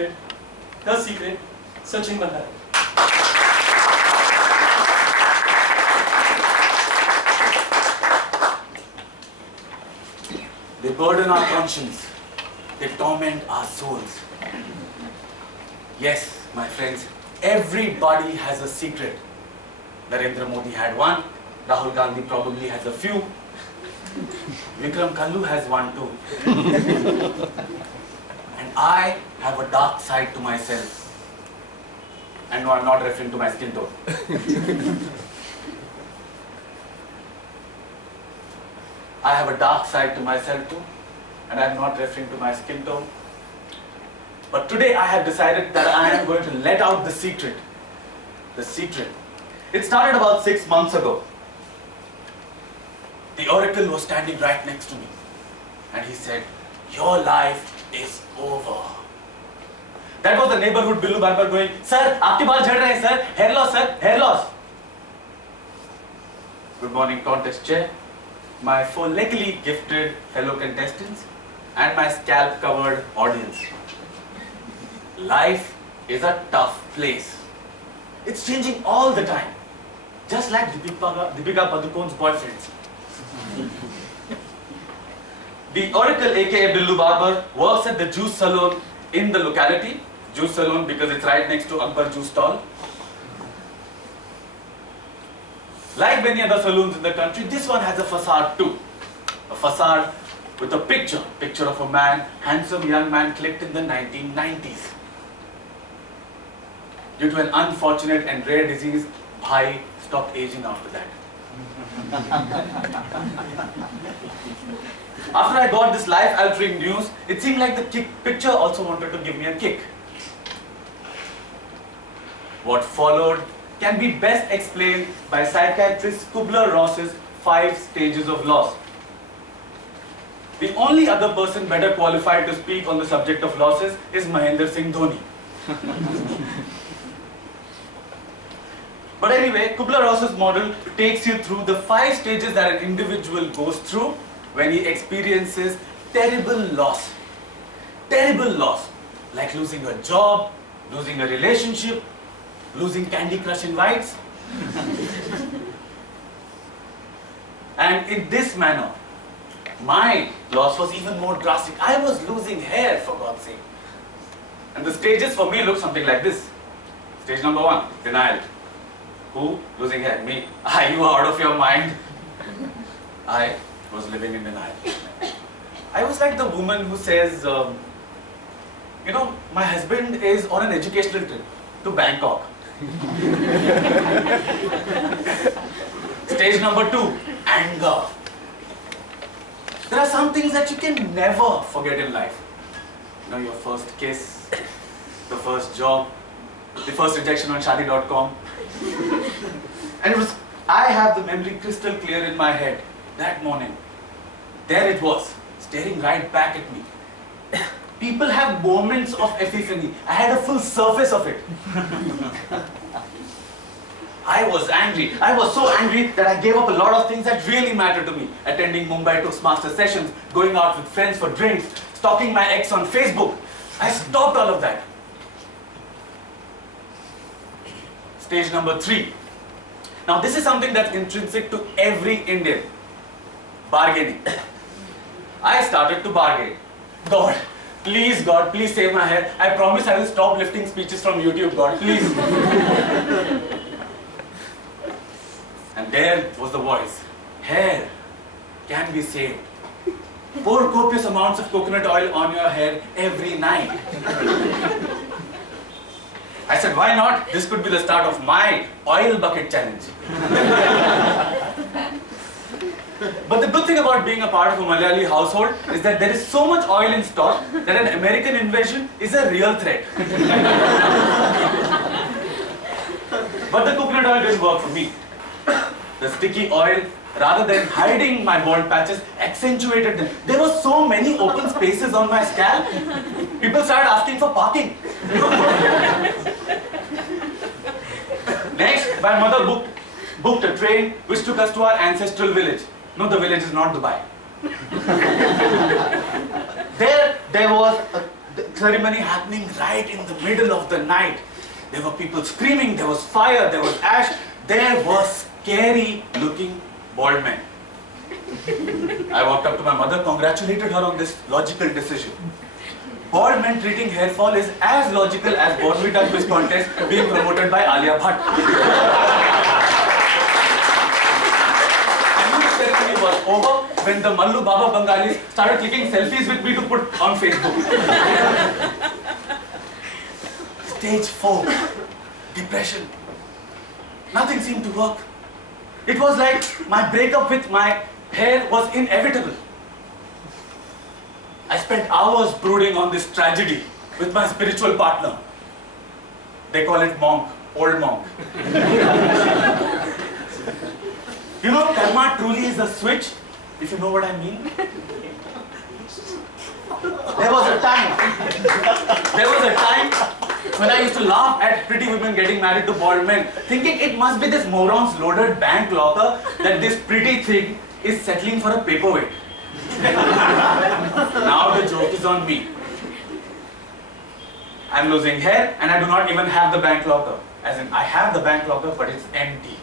secret, searching banda hai. They burden our conscience. They torment our souls. Yes, my friends, everybody has a secret. Narendra Modi had one. Rahul Gandhi probably has a few. Vikram Kallu has one too. And I have a dark side to myself. And no, I'm not referring to my skin tone. I have a dark side to myself too, and I'm not referring to my skin tone. But today I have decided that I am going to let out the secret. The secret. It started about 6 months ago. The oracle was standing right next to me, and he said, "Your life is over." That was the neighborhood Billu barber going, "Sir, aapke baal jhad rahe hain, sir. Hair loss, sir. Hair loss." Good morning, contest chair. My follically gifted fellow contestants, and my scalp-covered audience. Life is a tough place. It's changing all the time, just like Deepika Padukone's boyfriends. The oracle, aka Billu Barber, works at the juice salon in the locality. Juice salon because it's right next to Akbar juice stall. Like many other saloons in the country, this one has a facade too. A facade with a picture of a man, handsome young man clicked in the 1990s. Due to an unfortunate and rare disease, Bhai stopped aging after that. After I got this life-altering news, it seemed like the picture also wanted to give me a kick. What followed can be best explained by psychiatrist Kubler-Ross's 5 stages of loss. The only other person better qualified to speak on the subject of losses is Mahendra Singh Dhoni. But anyway, Kubler-Ross's model takes you through the 5 stages that an individual goes through when he experiences terrible loss. Terrible loss, like losing a job, losing a relationship, losing Candy Crush invites. And in this manner, my loss was even more drastic. I was losing hair, for God's sake. And the stages for me look something like this. Stage number 1, denial. Who? Losing hair. Me. Are you out of your mind? I was living in denial. I was like the woman who says, you know, my husband is on an educational trip to Bangkok. Stage number 2, anger. There are some things that you can never forget in life. You know, your first kiss, the first job, the first rejection on Shadi.com. And I have the memory crystal clear in my head. That morning, there it was, staring right back at me. People have moments of epiphany. I had a full surface of it. I was angry. I was so angry that I gave up a lot of things that really mattered to me. Attending Mumbai Toastmaster sessions, going out with friends for drinks, stalking my ex on Facebook. I stopped all of that. Stage number 3. Now this is something that's intrinsic to every Indian. Bargaining. I started to bargain. God, please save my hair. I promise I will stop lifting speeches from YouTube, God, please. And there was the voice. Hair can be saved. Pour copious amounts of coconut oil on your hair every night. I said, why not? This could be the start of my oil bucket challenge. But the good thing about being a part of a Malayali household is that there is so much oil in stock that an American invasion is a real threat. But the coconut oil didn't work for me. The sticky oil, rather than hiding my bald patches, accentuated them. There were so many open spaces on my scalp. People started asking for parking. Next, my mother booked a train which took us to our ancestral village. No, the village is not Dubai. There was ceremony happening right in the middle of the night. There were people screaming, there was fire, there was ash, there were scary looking bald men. I walked up to my mother, congratulated her on this logical decision. Bald men treating hair fall is as logical as Bornvita quiz contest being promoted by Alia Bhatt. And the ceremony was over when the Mallu Baba Bengalis started clicking selfies with me to put on Facebook. Stage 4, depression. Nothing seemed to work. It was like my breakup with my hair was inevitable. I spent hours brooding on this tragedy with my spiritual partner. They call it monk, old monk. You know, karma truly is a switch, if you know what I mean. There was a time when I used to laugh at pretty women getting married to bald men, thinking it must be this moron's loaded bank locker that this pretty thing is settling for a paperweight. Now the joke is on me. I'm losing hair and I do not even have the bank locker. As in, I have the bank locker, but it's empty.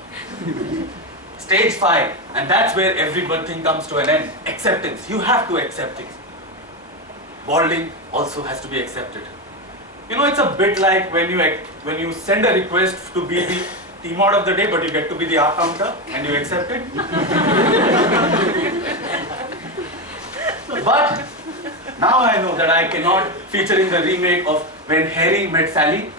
Stage 5, and that's where everything comes to an end. Acceptance. You have to accept things. Balding also has to be accepted. You know, it's a bit like when you send a request to be the T-mod of the day, but you get to be the R-counter and you accept it. But now I know that I cannot feature in the remake of When Harry Met Sally.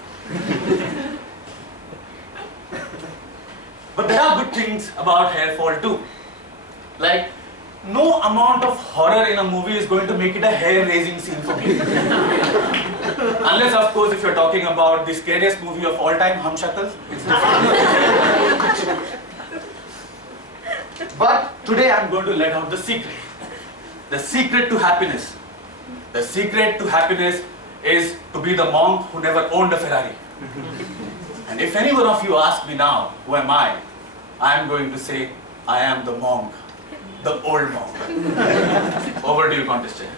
But there are good things about hair fall too. Like, no amount of horror in a movie is going to make it a hair-raising scene for me. Unless, of course, if you're talking about the scariest movie of all time, Hum Shakal, it's different. But today I'm going to let out the secret. The secret to happiness. The secret to happiness is to be the monk who never owned a Ferrari. And if any one of you ask me now, who am I am going to say, I am the monk, the old monk. Over to you, contestant.